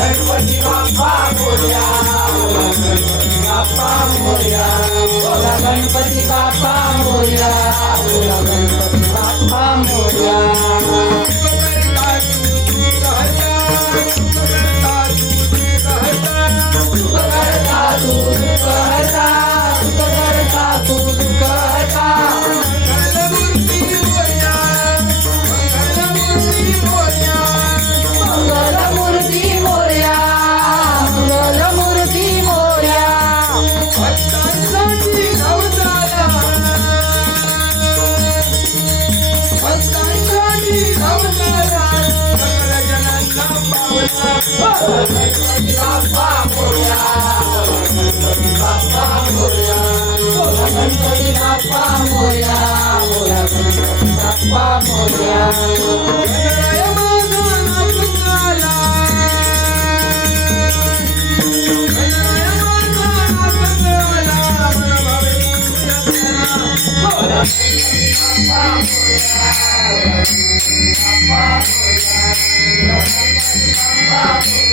गणपती बाप्पा मोरया, गणपती बाप्पा मोरया, गणपती बाप्पा मोरया, गणपती बाप्पा मोरया. गणपती बाप्पा मोरया, गणपती बाप्पा मोरया, गणपती बाप्पा मोरया, गणपती बाप्पा मोरया. गणराया माझा नाचकाला, गणराया माझा नाचकाला, मन भावे तुझ्या गणपती बाप्पा मोरया, गणपती बाप्पा मोरया, गणपती बाप्पा मोरया.